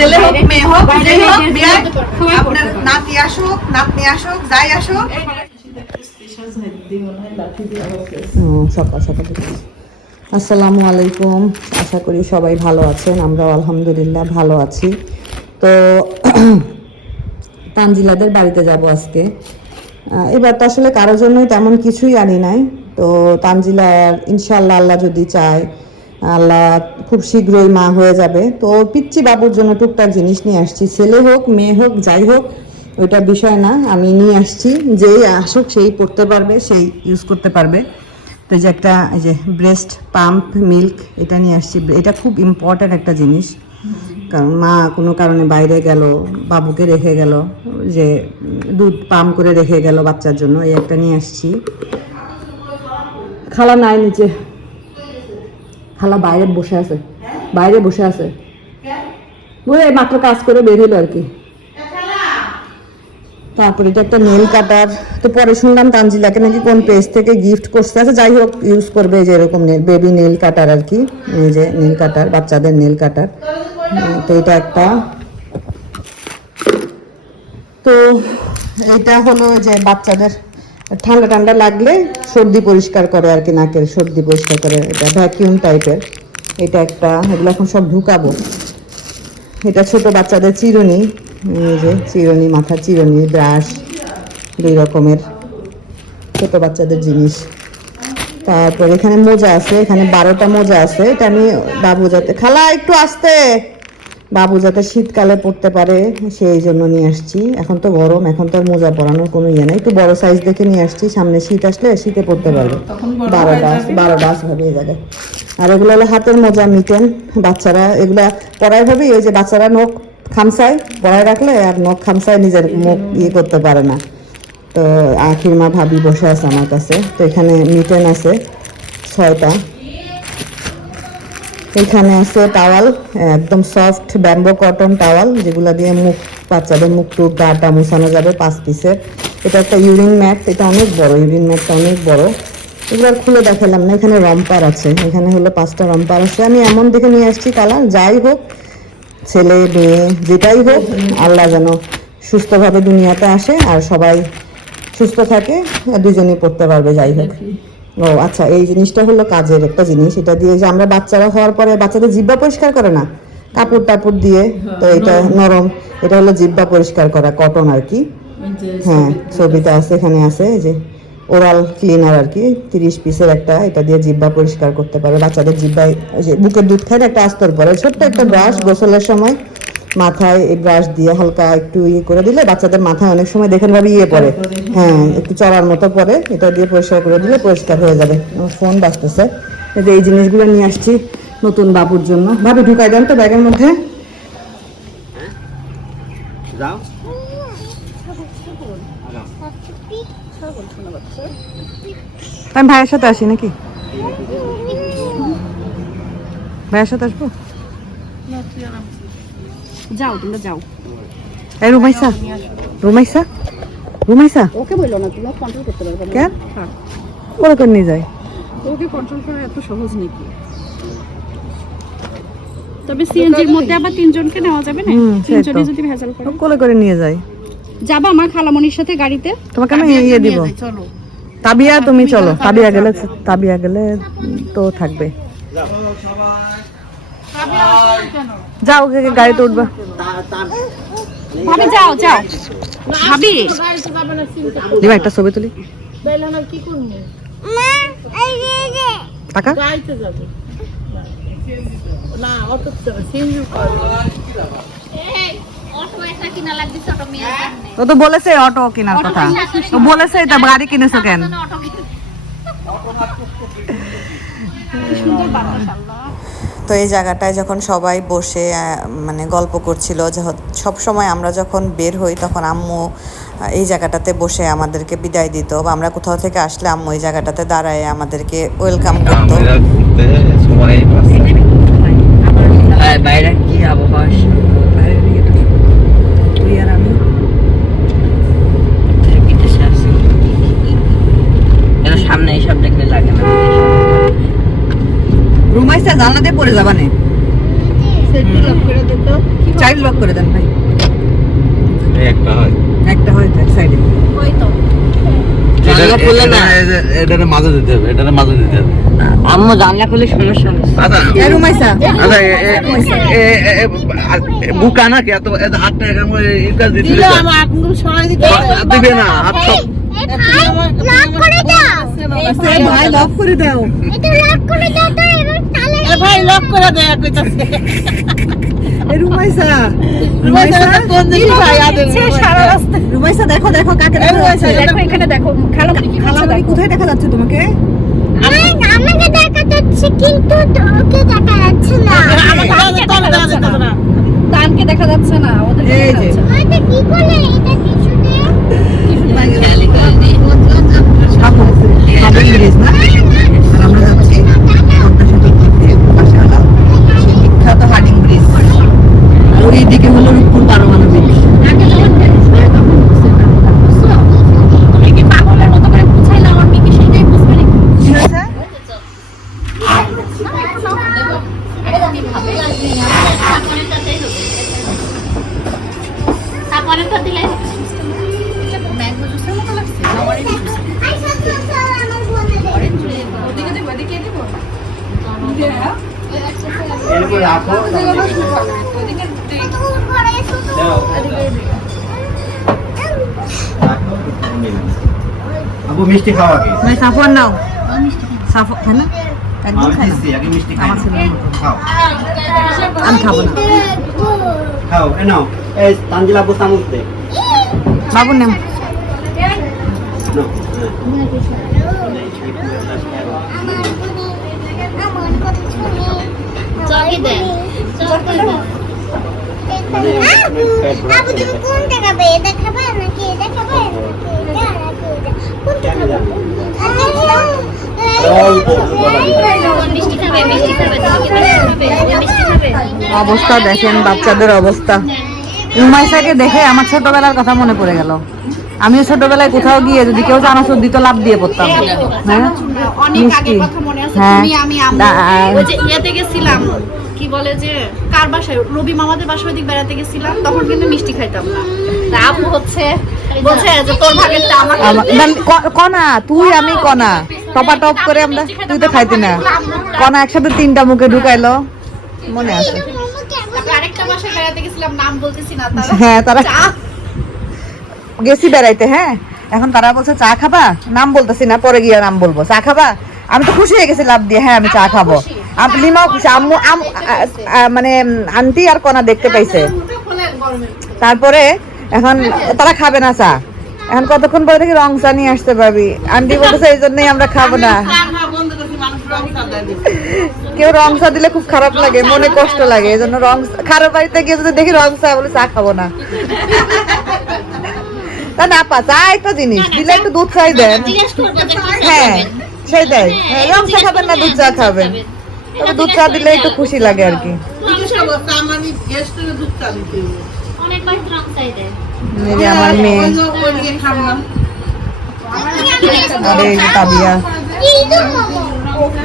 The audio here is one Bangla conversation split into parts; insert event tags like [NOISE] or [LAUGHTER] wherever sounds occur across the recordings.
ছেলে হোক মেয়ে হোক যেই হোক সবাই আপনার নাতি আসুক নাতনি আসুক যাই আসুক। সকাল সকাল আসসালামু আলাইকুম আশা করি সবাই ভালো আছেন আমরাও আলহামদুলিল্লাহ ভালো আছি। তো [CLEARS THROAT] তানজিলাদের বাড়িতে যাব আজকে। এবার তো আসলে কারোর জন্যই তেমন কিছুই আনি নাই। তো তানজিলা ইনশাল্লাহ আল্লাহ যদি চায় আল্লাহ খুব শীঘ্রই মা হয়ে যাবে। তো পিচ্ছি বাবুর জন্য টুকটাক জিনিস নিয়ে আসছি। ছেলে হোক, মেয়ে হোক, যাই হোক, ওইটা বিষয় না। আমি নিয়ে আসছি। যেই আসুক, সেই পড়তে পারবে, সেই ইউজ করতে পারবে। তো এই যে একটা, এই যে ব্রেস্ট পাম্প মিল্ক এটা নিয়ে আসছি। এটা খুব ইম্পর্ট্যান্ট একটা জিনিস। কারণ মা কোনো কারণে বাইরে গেল, বাবুকে রেখে গেল, যে দুধ পাম্প করে রেখে গেল বাচ্চার জন্য, এই একটা নিয়ে আসছি। খালা নাই নিচে। খালা বাইরে বসে আছে। বাইরে বসে আছে। বুঝে মাত্র কাজ করে বের হলো আর কি। তারপরে এটা একটা নেল কাটার তো পরে শুনলাম তানজিলাকে নাকি কোন পেজ থেকে গিফট করতে আছে যাই হোক ইউজ করবে যে এরকম বেবি নেল কাটার আর কি। যে নেল কাটার বাচ্চাদের নেল কাটার তো এটা একটা। তো এটা হলো যে বাচ্চাদের ঠান্ডা ঠান্ডা লাগলে সর্দি পরিষ্কার করে আর কি নাকের সর্দি পরিষ্কার করে। এটা ভ্যাকিউম টাইপের এটা একটা, এগুলো এখন সব ঢুকাবো। এটা ছোট বাচ্চাদের চিরুনি। যে চিরুনি মাথা চিরুনি, ব্রাশ, দুই রকমের ছোট বাচ্চাদের জিনিস। তারপর এখানে মোজা আছে, এখানে বারোটা মোজা আছে। এটা আমি বাবু যাতে, খালা একটু আসতে। বাবু যাতে শীতকালে পড়তে পারে সেই জন্য নিয়ে আসছি। এখন তো গরম এখন তো আর মোজা পরানোর কোনো ইয়ে নেই। একটু বড় সাইজ দেখে নিয়ে আসছি সামনে শীত আসলে শীতে পড়তে পারবে। বারো ডাস বারো বারোটা হবে এই জায়গায়। আর এগুলো হলো হাতের মোজা মিটেন বাচ্চারা এগুলা পরাই ভাবি ওই যে বাচ্চারা নখ খামসায় পরায় রাখলে আর নখ খামসায় নিজের মুখ ইয়ে করতে পারে না। তো আখির মা ভাবি বসে আছে আমার কাছে। তো এখানে মিটেন আছে ছয়টা। এখানে আছে টাওয়াল একদম সফট ব্যাম্বো কটন টাওয়াল যেগুলো দিয়ে মুখ বাচ্চাদের মুখ টুক গাটা মুছানো যাবে পাঁচ পিসের এটা একটা ইউরিন ম্যাট এটা অনেক বড় ইউরিন ম্যাটটা অনেক বড়। এগুলো খুলে দেখালাম না, এখানে রম্পার আছে। এখানে হলো পাঁচটা রম্পার আছে। আমি এমন দেখে নিয়ে আসছি কালার, যাই হোক, ছেলে, মেয়ে, যেটাই হোক, আল্লাহ যেন সুস্থভাবে দুনিয়াতে আসে আর সবাই সুস্থ থাকে, দুজনেই পড়তে পারবে, যাই হোক। ও আচ্ছা এই জিনিসটা হলো কাজের একটা জিনিস। এটা দিয়ে যে আমরা বাচ্চারা হওয়ার পরে বাচ্চাদের জিব্বা পরিষ্কার করে না? কাপড় টাপড় দিয়ে তো এটা নরম। এটা হলো জিব্বা পরিষ্কার করা কটন আর কি। হ্যাঁ ছবিটা আছে এখানে আছে এই যে ওরাল ক্লিনার আর কি তিরিশ পিসের একটা এটা দিয়ে জিব্বা পরিষ্কার করতে পারে। বাচ্চাদের জিব্বায় যে বুকের দুধ খায় না, একটা আস্তর পরে ছোট্ট একটা ব্রাশ গোসলের সময়। মাথায় এই ব্রাশ দিয়ে হালকা একটু ইয়ে করে দিলে বাচ্চাদের মাথায় অনেক সময় দেখেন ভাবে ইয়ে পড়ে। হ্যাঁ একটু চড়ার মতো পরে এটা দিয়ে পরিষ্কার করে দিলে পরিষ্কার হয়ে যাবে। আমার ফোন বাজতেছে। এই যে এই জিনিসগুলো নিয়ে আসছি নতুন বাবুর জন্য। ভাবি ঢুকাই দেন তো ব্যাগের মধ্যে। আমি ভাইয়ের সাথে আসি নাকি? ভাইয়ের সাথে আসব? যাও তোমরা যাও। এই রুমাইসা রুমাইসা রুমাইসা। ওকে বলল না তুমি কন্ট্রোল করতে পারবে না। কেন? ওরা করে নিয়ে যায়? ওকে কন্ট্রোল করা এত সহজ নাকি? তবে সিএনজির মধ্যে আবার তিনজনকে নেওয়া যাবে না? হুম, তিনজনই যদি ভেজাল করে। কোলে করে নিয়ে যায়। যাবা আমার খালামণির সাথে গাড়িতে? তোমাকে আমি ইয়ে দিব। চলো। তাবিয়া তুমি চলো। তাবিয়া গেলে তাবিয়া গেলে তো থাকবে। যাও গে- গাড়িতে উঠবা। ভাবি যাও যাও। ভাবি। দিবা একটা ছবি তুলি। টাকা? ও তো বলেছে অটো কেনার কথা। ও বলেছে এটা গাড়ি কিনেছো কেন? তো এই জায়গাটায় যখন সবাই বসে মানে গল্প করছিল যে সব সময় আমরা যখন বের হই তখন আম্মু এই জায়গাটাতে বসে আমাদেরকে বিদায় দিত বা আমরা কোথাও থেকে আসলে আম্মু এই জায়গাটাতে দাঁড়ায় আমাদেরকে ওয়েলকাম করতো। বাইরে কি আবহাওয়া তুই আর আমি বিদেশে আছি এর সামনে এইসব দেখলে লাগে না রুমাইসা জানলা দিয়ে পড়ে যাবা নে। সেট লক করে দিত চাইল্ড লক করে দেন ভাই। একটা হয়। একটা হয়তো। এক সাইডে জানলা না। এটারে মাঝে দিতে হবে এটারে মাঝে দিতে হবে। আম্মু জানলা খুলে সমস্যা আচ্ছা এ রুমাইসা আচ্ছা বুকা না কি এত এত হাত টাকা দিতে দিবে না হাত সব ভাই লক করে দাও। ভাই লক করে দেয়া কইতাছে। রুমাইসা রুমাইসা কোন দিকে ভাই আদে সারা রাস্তা? রুমাইসা দেখো দেখো কাকে দেখা এখানে খালামণি। কোথায় দেখা যাচ্ছে তোমাকে? আমাকে দেখা যাচ্ছে কিন্তু তোকে দেখা যাচ্ছে না। আমাকে দাও দাও দাও দাও না। তানকে দেখা যাচ্ছে না ওদেরকে এই যে। যাচ্ছে কি করলে এটা কিছু দিয়ে খেয়ালি করে। দিই সাবন সাবন ব্রিজ না রাখো আবু মিষ্টি খাওয়া কি মানে সাফওয়ান নাও সাফ খায় না একদম না আগে মিষ্টি খাই আমার মতো। খাও আমি খাব না খাও এই তানজিলা আবু চামচ দে নাম নাও, তুমি এটা খাবে নাকি? এটা খাবে কোনটা খাবে? অবস্থা দেখেন বাচ্চাদের অবস্থা। রুমাইসাকে দেখে আমার ছোটবেলার কথা মনে পড়ে গেল। আমিও ছোটবেলায় কোথাও গিয়ে যদি কেউ চানাচুর তো লাভ দিয়ে পড়তাম। হ্যাঁ অনেক মিষ্টি। কথা মনে আছে। হ্যাঁ। তুমি আমি আম্মু। ওই যে ইয়েতে গেছিলাম। কি বলে যে কার বাসায়? রবি মামাদের বাসায় ওদিক বেড়াতে গেছিলাম তখন কিন্তু মিষ্টি খাইতাম না। আম্মু হচ্ছে বলছে যে তোর ভাগেরটা আমাকে কনা তুই আমি কনা টপা টপ করে আমরা তুই তো খাইতি না। কনা একসাথে তিনটা মুখে ঢুকাইলো। মনে আছে। আরেকটা বাসায় বেড়াতে গেছিলাম নাম বলতেছি না তারা। হ্যাঁ তারা গেছি বেড়াইতে হ্যাঁ। এখন তারা বলছে চা খাবা? নাম বলতেছি না পরে গিয়ে নাম বলব। চা খাবা? আমি তো খুশি হয়ে গেছি লাভ দিয়ে হ্যাঁ আমি চা খাব। লিমাও খুশি আম্মু আম- মানে আন্টি আর কনা দেখতে পাইছে। তারপরে এখন তারা খাবে না চা। এখন কতক্ষণ পরে দেখি রং চা নিয়ে আসতে পারবি আন্টি বলতেছে এই জন্যই আমরা খাব না। কেউ রং চা দিলে খুব খারাপ লাগে মনে কষ্ট লাগে এই জন্য রং খারাপ বাড়িতে গিয়ে যদি দেখি রং চা বলে চা খাব না। তা না পা চা একটা জিনিস দিলে একটু দুধ চাই দেন। হ্যাঁ সেটাই। হ্যাঁ, রং চা খাবেন না দুধ চা খাবেন। তবে দুধ চা দিলে একটু খুশি লাগে আর কি। আমার মেয়ে। আর তাবিয়া।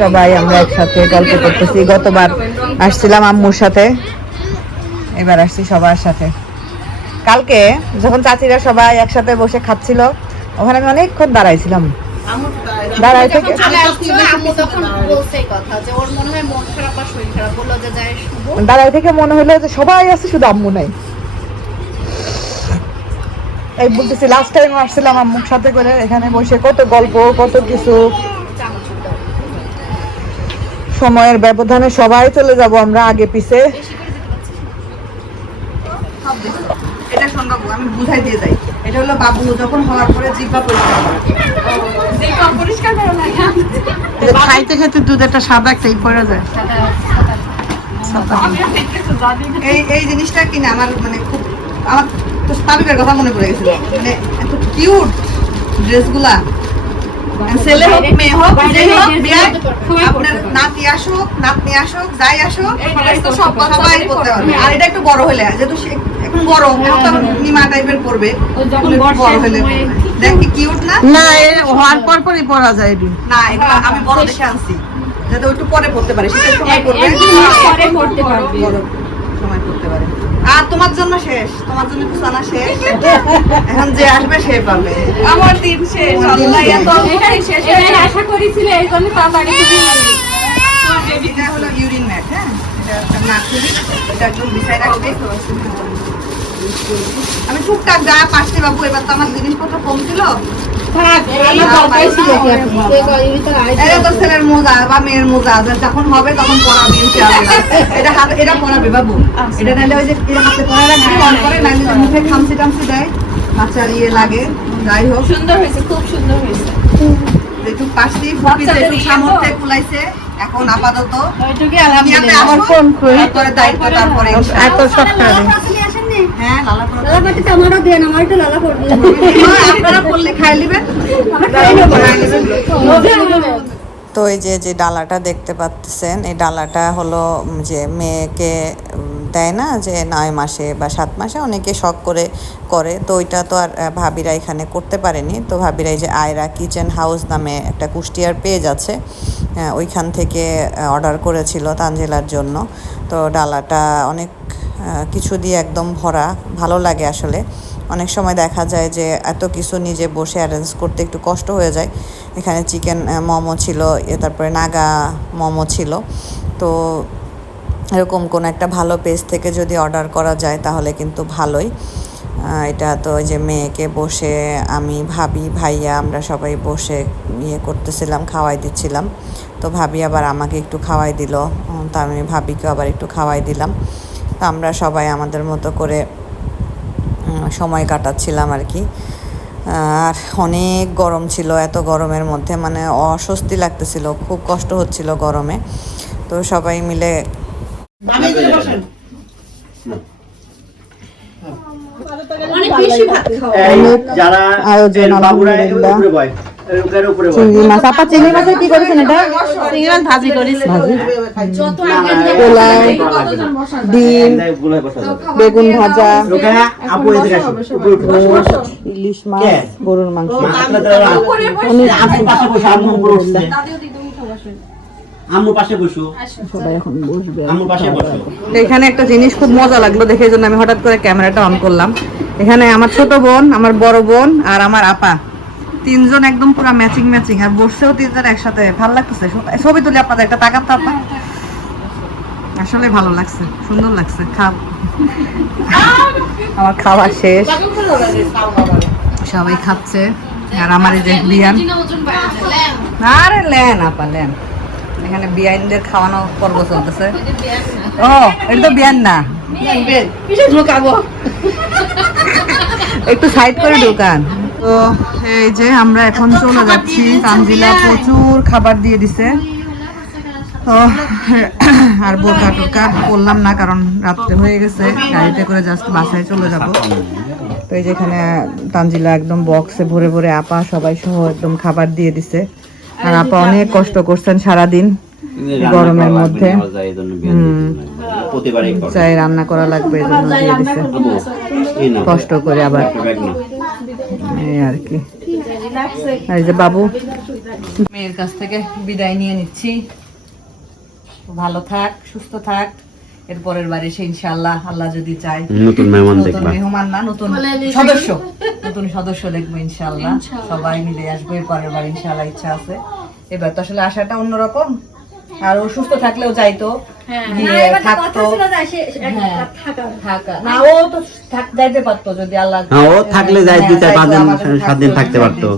সবাই আমরা একসাথে গল্প করতেছি। গতবার আসছিলাম আম্মুর সাথে। এবার আসছি সবার সাথে। কালকে যখন চাচিরা সবাই একসাথে বসে খাচ্ছিল ওখানে আমি অনেকক্ষণ দাঁড়াইছিলাম। দাঁড়াই থেকে চলে তখন বলছে কথা যে ওর মনে হয় মন খারাপ বা শরীর খারাপ। বলল যে যাই শুভ। দাঁড়াই থেকে মনে হলো যে সবাই আছে শুধু আম্মু নাই। এই বলতেছি লাস্ট টাইম আসছিলাম আম্মুর সাথে করে এখানে বসে কত গল্প কত কিছু। সময়ের ব্যবধানে সবাই চলে যাব আমরা আগে পিছে। এটা আমি বুঝাই দিয়ে যাই। এটা হলো বাবু যখন হওয়ার পরে জিব্বা পরিষ্কার পরিষ্কার খাইতে খাইতে দুধ একটা সাদা পড়ে যায়। এই এই জিনিসটা কিনা আমার মানে খুব আমার তো কথা মনে পড়ে গেছিল মানে এত কিউট ড্রেসগুলা। ছেলে হোক মেয়ে হোক যে হোক বিয়ার আপনার নাতি আসুক নাতনি আসুক যাই আসুক সবাই করতে পারবে। আর এটা একটু বড় হলে যেহেতু এখন বড় এখন তো নিমা টাইপের পড়বে যখন বড় হলে। দেখ কি কিউট না? না হওয়ার পর পরই পরা যায় এটি। না এগুলো আমি বড় দেখে আনছি। যাতে একটু পরে পড়তে পারে। শীতের সময় পড়বে। পরে পড়তে পারবে। সময় পড়তে পারে। আর তোমার জন্য শেষ। তোমার জন্য আনা শেষ। এখন যে আসবে সে পাবে আমার দিন শেষ। আল্লাহ এত এটাই আশা করেছিলে এই জন্য তাড়াতাড়ি এটা হলো ইউরিন ম্যাট হ্যাঁ? এটা নার্সারি এটা একদম বিছাই রাখবে। আমি টুকটাক যা পারছি বাবু এবার তো আমার জিনিসপত্র কম ছিল। ছেলের মোজা বা মেয়ের মোজা যখন হবে তখন পরাবে এটা হাতে এটা পরাবে বাবু। এটা নাহলে ওই যে হাতে পরা রাখবে অন করে? নাহলে মুখে খামচি টামচি দেয়। বাচ্চার ইয়ে লাগে। যাই হোক। সুন্দর হয়েছে খুব সুন্দর হয়েছে। একটু পাশি একটু সামর্থ্যে কুলাইছে এখন আপাতত ফোন তারপরে দায়িত্ব তারপরে হ্যাঁ লালা করে আমারও আপনারা করলে খাই নেবেন। তো এই যে যে ডালাটা দেখতে পাচ্ছেন এই ডালাটা হলো যে মেয়েকে দেয় না যে নয় মাসে বা সাত মাসে অনেকে শখ করে করে। তো ওইটা তো আর ভাবিরা এখানে করতে পারেনি। তো ভাবিরা এই যে আয়রা কিচেন হাউস নামে একটা কুষ্টিয়ার পেজ আছে ওইখান থেকে অর্ডার করেছিল তানজেলার জন্য। তো ডালাটা অনেক কিছু দিয়ে একদম ভরা, ভালো লাগে আসলে। অনেক সময় দেখা যায় যে এত কিছু নিজে বসে অ্যারেঞ্জ করতে একটু কষ্ট হয়ে যায়। এখানে চিকেন মোমো ছিল তারপরে নাগা মোমো ছিল। তো এরকম কোনো একটা ভালো পেজ থেকে যদি অর্ডার করা যায় তাহলে কিন্তু ভালোই। এটা তো যে মেয়েকে বসে আমি ভাবি, ভাইয়া আমরা সবাই বসে ইয়ে করতেছিলাম, খাওয়াই দিচ্ছিলাম। তো ভাবি আবার আমাকে একটু খাওয়াই দিল। তার আমি ভাবিকে আবার একটু খাওয়াই দিলাম। তো আমরা সবাই আমাদের মতো করে সময় কাটাচ্ছিলাম আর কি। আর অনেক গরম ছিল এত গরমের মধ্যে মানে অস্বস্তি লাগতেছিল খুব কষ্ট হচ্ছিল গরমে। তো সবাই মিলে যারা আয়োজন, বাবুরা আলহামদুলিল্লাহ। চিংড়ি মাছ। আপা চিংড়ি মাছের কি করেছেন এটা? চিংড়ি মাছ ভাজি করিস পোলাও ডিম বেগুন ভাজা রোকেয়া আপু এদিকে আসো ইলিশ মাছ গরুর মাংস। মাছটা দাও পাশে বসো আম্মু উপরে উঠছে আম্মু পাশে বসো। সবাই এখন বসবে। আম্মু পাশে বসো। এখানে একটা জিনিস খুব মজা লাগল দেখে জন্য আমি হঠাৎ করে ক্যামেরাটা অন করলাম। এখানে আমার ছোট বোন আমার বড় বোন আর আমার আপা। তিনজন একদম পুরো ম্যাচিং ম্যাচিং আর বসছেও তিনজন একসাথে। ভালো লাগতেছে। ছবি তুলি আপনাদের একটা তাকান তো আপা। আসলে ভালো লাগছে সুন্দর লাগছে খাব আমার খাওয়া শেষ। সবাই খাচ্ছে। আর আমার এই যে বিয়ান। আরে লেন আপা লেন। এখানে বিয়াইনদের খাওয়ানো পর্ব চলতেছে। ও এটা তো বিয়ান না। একটু সাইড করে দোকান তো এই যে আমরা এখন চলে যাচ্ছি। তানজিলা প্রচুর খাবার দিয়ে দিছে। তো, আর বোকা টোকা করলাম না, কারণ রাত্রে হয়ে গেছে। গাড়িতে করে জাস্ট বাসায় চলে যাব। তো এই যেখানে তানজিলা একদম বক্সে ভরে ভরে আপা সবাই সহ একদম খাবার দিয়ে দিছে। আর আপা অনেক কষ্ট করছেন সারাদিন গরমের মধ্যে। চাই রান্না করা লাগবে দিয়ে দিছে। কষ্ট করে আবার। এই আর কি। এই যে বাবু। মেয়ের কাছ থেকে বিদায় নিয়ে নিচ্ছি। ভালো থাক সুস্থ থাক। এরপরের বারে সে ইনশাআল্লাহ আল্লাহ যদি চায়। নতুন মেহমান দেখবা। মেহমান না নতুন সদস্য। নতুন সদস্য দেখব ইনশাআল্লাহ। সবাই মিলে আসব এর পরের বার ইনশাআল্লাহ ইচ্ছা আছে। এবার তো আসলে আশাটা অন্যরকম। আর ও সুস্থ থাকলেও যাইতো গিয়ে থাকতো। হ্যাঁ, না ও তো যাইতে পারতো যদি আল্লাহ হ্যাঁ ও থাকলে যাই চার পাঁচ দিন সাত দিন থাকতে পারতো।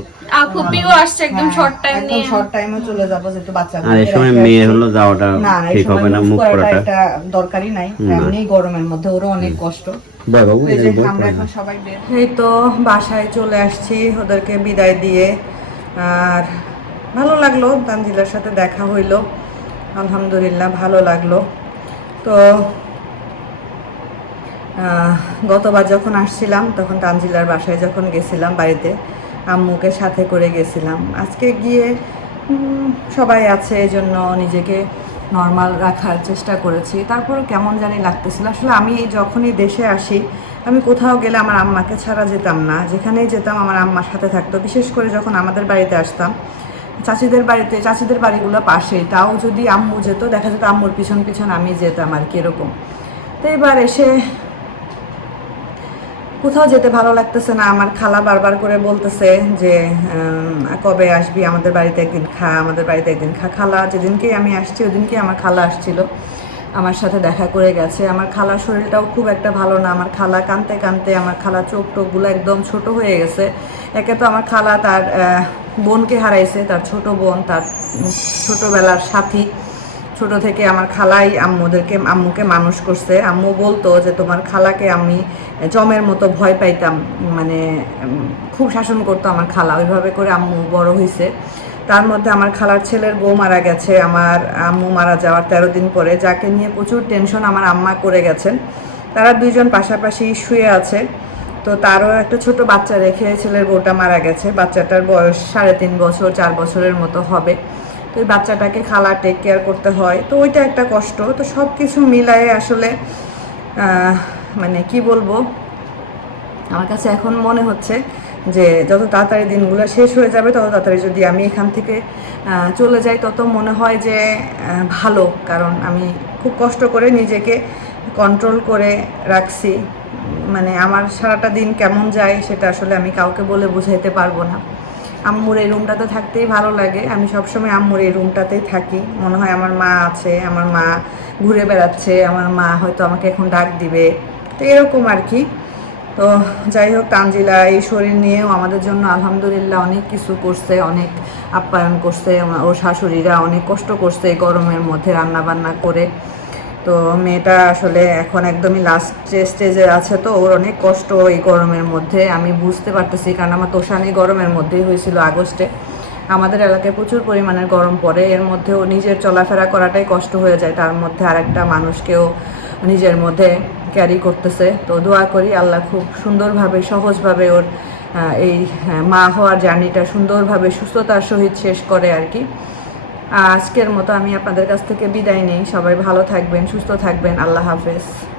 আসছে একদম শর্ট টাইম নিয়ে শর্ট টাইমে চলে যাব যেহেতু বাচ্চা আর এই সময় মেয়ে হলো যাওয়াটা না এই ঠিক হবে না মুখ করাটা করাটা এটা দরকারই নাই। এমনি গরমের মধ্যে ওরও অনেক কষ্ট। আমরা এখন সবাই এই তো বাসায় চলে আসছি ওদেরকে বিদায় দিয়ে। আর ভালো লাগল তানজিলার সাথে দেখা হইল। আলহামদুলিল্লাহ, ভালো লাগল। তো গতবার যখন আসছিলাম, তখন তানজিলার বাসায় যখন গেছিলাম বাড়িতে, আম্মুকে সাথে করে গেছিলাম। আজকে গিয়ে সবাই আছে এই জন্য নিজেকে নর্মাল রাখার চেষ্টা করেছি। তারপরে কেমন জানি লাগতেছিল। আসলে আমি যখনই দেশে আসি, আমি কোথাও গেলে আমার আম্মাকে ছাড়া যেতাম না। যেখানেই যেতাম, আমার আম্মার সাথে থাকতো। বিশেষ করে যখন আমাদের বাড়িতে আসতাম চাচিদের বাড়িতে, চাচিদের বাড়িগুলো পাশেই তাও যদি আম্মু যেত, দেখা যেত আম্মুর পিছন পিছন আমি যেতাম আর কি এরকম। তো এবার এসে কোথাও যেতে ভালো লাগতেছে না। আমার খালা বারবার করে বলতেছে যে কবে আসবি? আমাদের বাড়িতে একদিন খা, আমাদের বাড়িতে একদিন খা। খালা, যেদিনকেই আমি আসছি, ওদিনকেই আমার খালা আসছিল। আমার সাথে দেখা করে গেছে। আমার খালার শরীরটাও খুব একটা ভালো না। আমার খালা কানতে কানতে আমার খালা চোখ টোকগুলো একদম ছোট হয়ে গেছে। একে তো আমার খালা তার বোনকে হারাইছে, তার ছোট বোন, তার ছোটবেলার সাথী। ছোট থেকে আমার খালাই আম্মুদেরকে, আম্মুকে মানুষ করছে। আম্মু বলতো যে, তোমার খালাকে আমি জমের মতো ভয় পাইতাম মানে খুব শাসন করতো আমার খালা। ওইভাবে করে আম্মু বড় হয়েছে তার মধ্যে আমার খালার ছেলের বউ মারা গেছে। আমার আম্মু মারা যাওয়ার তেরো দিন পরে, যাকে নিয়ে প্রচুর টেনশন আমার আম্মা করে গেছেন। তারা দুইজন পাশাপাশি শুয়ে আছে। তো তারও একটা ছোট বাচ্চা রেখে ছেলের বউটা মারা গেছে। বাচ্চাটার বয়স সাড়ে তিন বছর, চার বছরের মতো হবে। তো ওই বাচ্চাটাকে খালা টেক কেয়ার করতে হয়। তো ওইটা একটা কষ্ট। তো সব কিছু মিলায়ে আসলে মানে কি বলব? আমার কাছে এখন মনে হচ্ছে যে যত তাড়াতাড়ি দিনগুলো শেষ হয়ে যাবে, তত তাড়াতাড়ি যদি আমি এখান থেকে চলে যাই, তত মনে হয় যে ভালো। কারণ আমি খুব কষ্ট করে নিজেকে কন্ট্রোল করে রাখছি। মানে আমার সারাটা দিন কেমন যায় সেটা আসলে আমি কাউকে বলে বুঝাইতে পারব না। আম্মুর এই রুমটাতে থাকতেই ভালো লাগে। আমি সবসময় আম্মুর এই রুমটাতেই থাকি। মনে হয় আমার মা আছে, আমার মা ঘুরে বেড়াচ্ছে, আমার মা হয়তো আমাকে এখন ডাক দিবে। তো এরকম আর কি। তো যাই হোক, তানজিলা এই শরীর নিয়েও আমাদের জন্য আলহামদুলিল্লাহ অনেক কিছু করছে, অনেক আপ্যায়ন করছে। ওর শাশুড়িরা অনেক কষ্ট করছে গরমের মধ্যে রান্না বান্না করে। তো মেয়েটা আসলে এখন একদমই লাস্ট স্টেজে আছে তো, ওর অনেক কষ্ট এই গরমের মধ্যে। আমি বুঝতে পারতেছি, কারণ আমার তোষানি গরমের মধ্যেই হয়েছিল আগস্টে। আমাদের এলাকায় প্রচুর পরিমাণের গরম পড়ে, এর মধ্যেও নিজের চলাফেরা করাটাই কষ্ট হয়ে যায়। তার মধ্যে আরেকটা মানুষকেও নিজের মধ্যে ক্যারি করতেছে। তো দোয়া করি আল্লাহ খুব সুন্দরভাবে, সহজভাবে ওর এই মা হওয়ার জার্নিটা সুন্দরভাবে, সুস্থতার সহিত শেষ করে আর কি। আজকের মতো আমি আপনাদের কাছ থেকে বিদায় নেই। সবাই ভালো থাকবেন, সুস্থ থাকবেন। আল্লাহ হাফেজ।